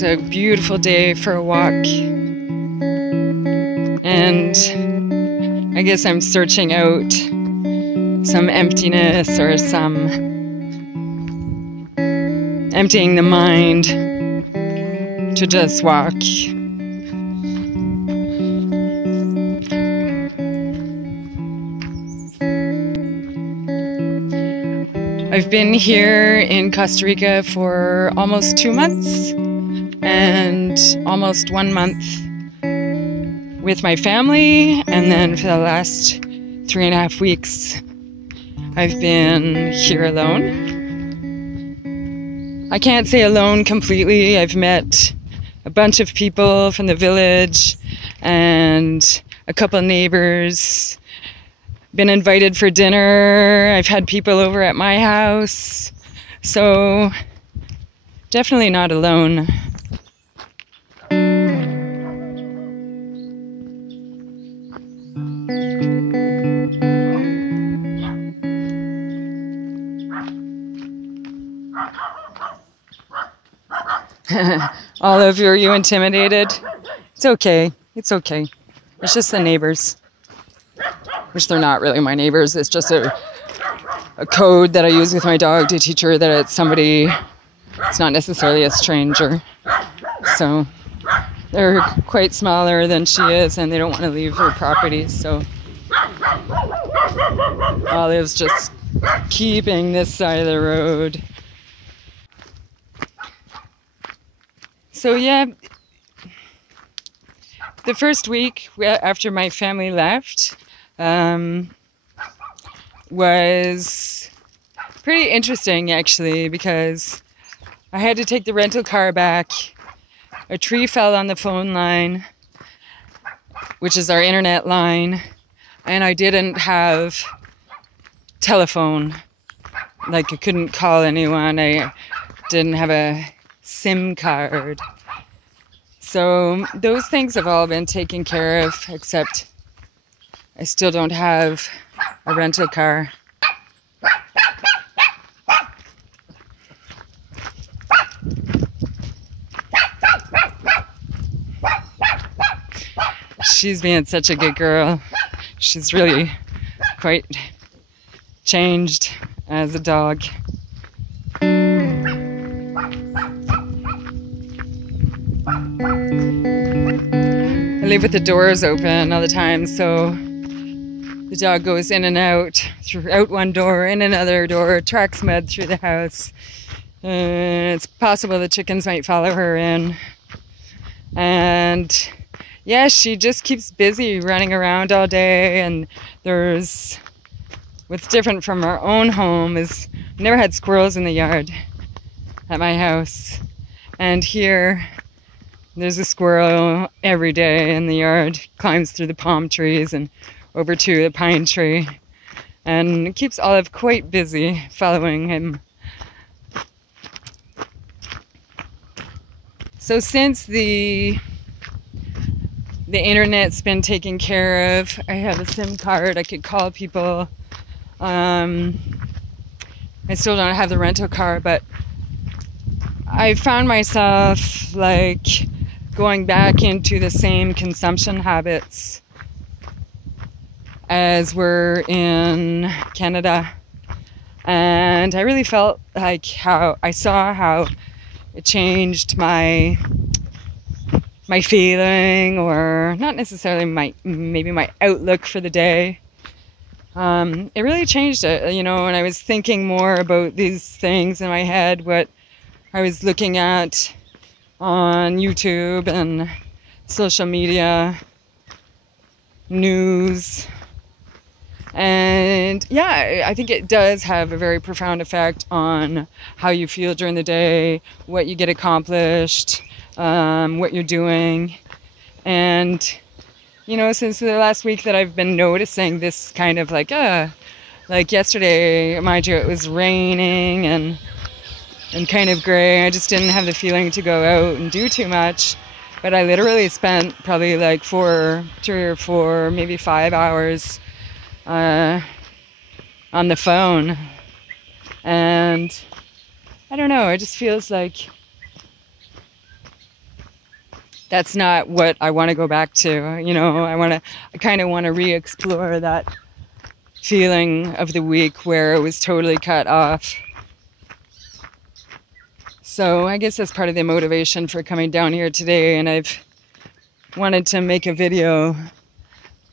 It's a beautiful day for a walk, and I guess I'm searching out some emptiness or some emptying the mind to just walk. I've been here in Costa Rica for almost 2 months and almost 1 month with my family, and then for the last 3.5 weeks I've been here alone. I can't say alone completely. I've met a bunch of people from the village and a couple neighbors. Been invited for dinner. I've had people over at my house. So definitely not alone. Olive, are you intimidated? It's okay. It's okay. It's just the neighbors. Which they're not really my neighbors. It's just a code that I use with my dog to teach her that it's somebody, it's not necessarily a stranger. So they're quite smaller than she is, and they don't want to leave her property. So Olive's just keeping this side of the road. So yeah, the first week after my family left was pretty interesting, actually, because I had to take the rental car back. A tree fell on the phone line, which is our internet line, and I didn't have telephone. Like, I couldn't call anyone. I didn't have a SIM card. So those things have all been taken care of, except I still don't have a rental car. She's being such a good girl. She's really quite changed as a dog. I live with the doors open all the time, so the dog goes in and out, out one door, in another door, tracks mud through the house. It's possible the chickens might follow her in. And yeah, she just keeps busy running around all day. And what's different from our own home is we never had squirrels in the yard at my house. And here, there's a squirrel every day in the yard, climbs through the palm trees and over to the pine tree, and keeps Olive quite busy following him. So since the internet's been taken care of, I have a SIM card. I could call people. I still don't have the rental car, but I found myself like going back into the same consumption habits as were in Canada. And I really felt like how it changed my feeling, or not necessarily maybe my outlook for the day. It really changed it, and I was thinking more about these things in my head, what I was looking at on YouTube and social media, news. And yeah, I think it does have a very profound effect on how you feel during the day, what you get accomplished, what you're doing. And, since the last week that I've been noticing this kind of like yesterday, mind you, it was raining and kind of gray. I just didn't have the feeling to go out and do too much. But I literally spent probably like 3 or 4, maybe 5 hours on the phone. And I don't know, it just feels like that's not what I want to go back to. You know, I kind of want to re-explore that feeling of the week where it was totally cut off. So I guess that's part of the motivation for coming down here today, and I've wanted to make a video,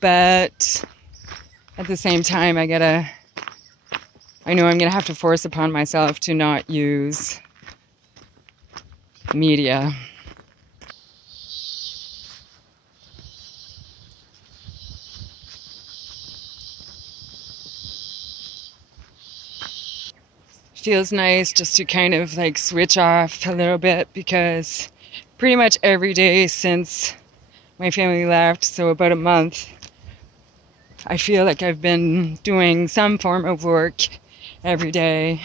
but at the same time I know I'm gonna have to force upon myself to not use media. Feels nice just to kind of like switch off a little bit, because pretty much every day since my family left, so about a month, I feel like I've been doing some form of work every day,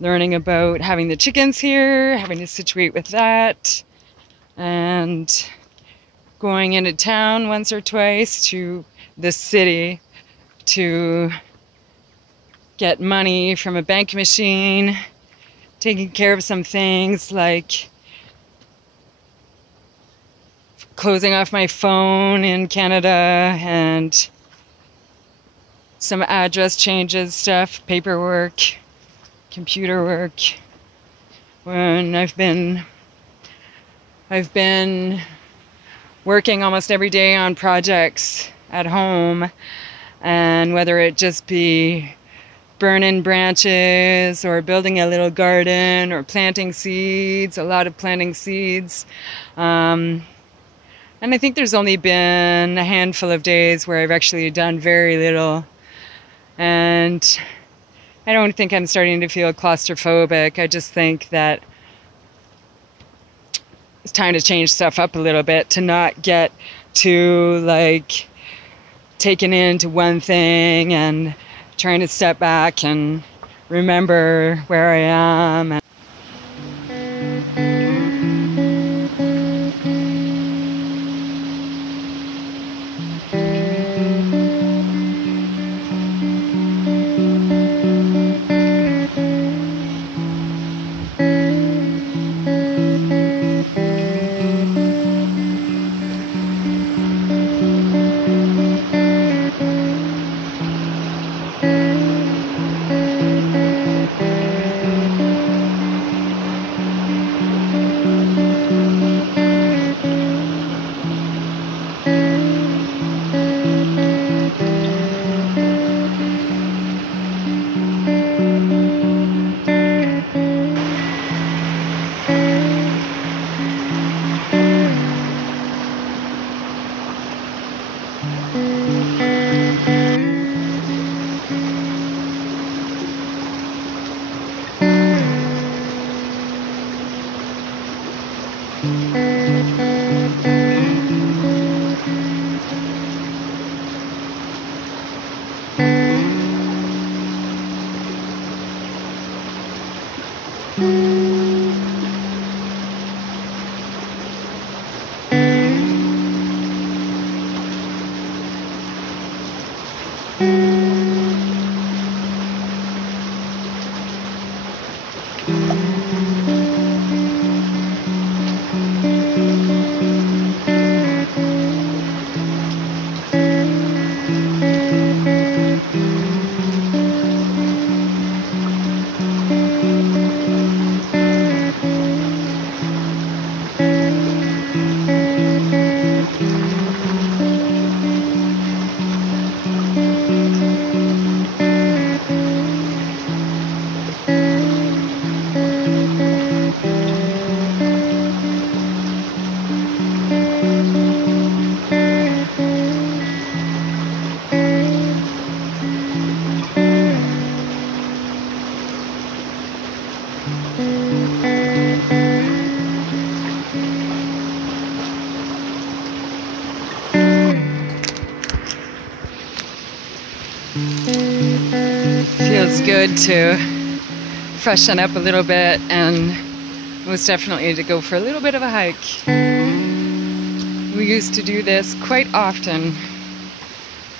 learning about having the chickens here, having to situate with that, and going into town once or twice to the city to get money from a bank machine, taking care of some things like closing off my phone in Canada and some address changes stuff, paperwork, computer work. When I've been working almost every day on projects at home, and whether it just be burning branches or building a little garden or planting seeds, a lot of planting seeds. And I think there's only been a handful of days where I've actually done very little. And I don't think I'm starting to feel claustrophobic. I just think that it's time to change stuff up a little bit, to not get too like taken into one thing and trying to step back and remember where I am. Feels good to freshen up a little bit, and most definitely to go for a little bit of a hike. We used to do this quite often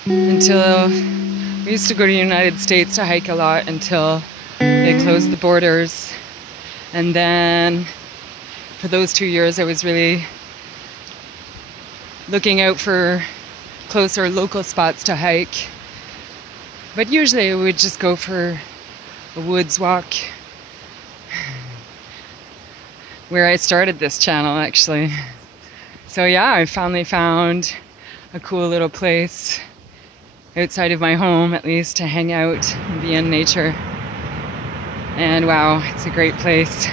until we used to go to the United States to hike a lot until they closed the borders. And then for those 2 years I was really looking out for closer local spots to hike. But usually I would just go for a woods walk, where I started this channel actually. So yeah, I finally found a cool little place outside of my home, at least, to hang out and be in nature. And wow, it's a great place.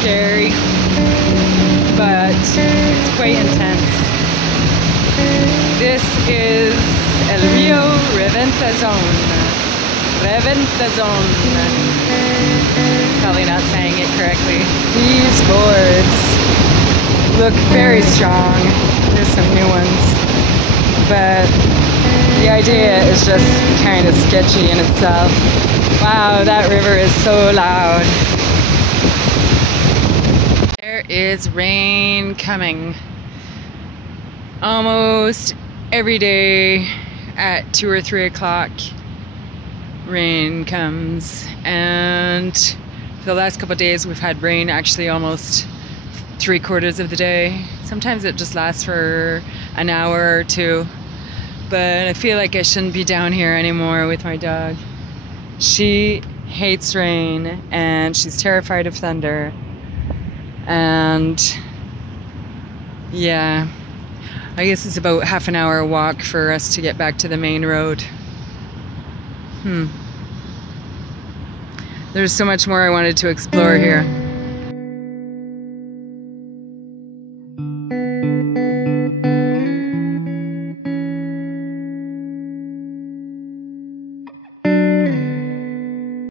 Scary, but it's quite intense. This is El Rio Reventazon. Reventazon. Probably not saying it correctly. These boards look very strong. There's some new ones, but the idea is just kind of sketchy in itself. Wow, that river is so loud. There is rain coming. Almost every day at 2 or 3 o'clock, rain comes. And for the last couple of days, we've had rain actually almost 3/4 of the day. Sometimes it just lasts for an hour or two. But I feel like I shouldn't be down here anymore with my dog. She hates rain and she's terrified of thunder. And yeah, I guess it's about half an hour walk for us to get back to the main road. There's so much more I wanted to explore here.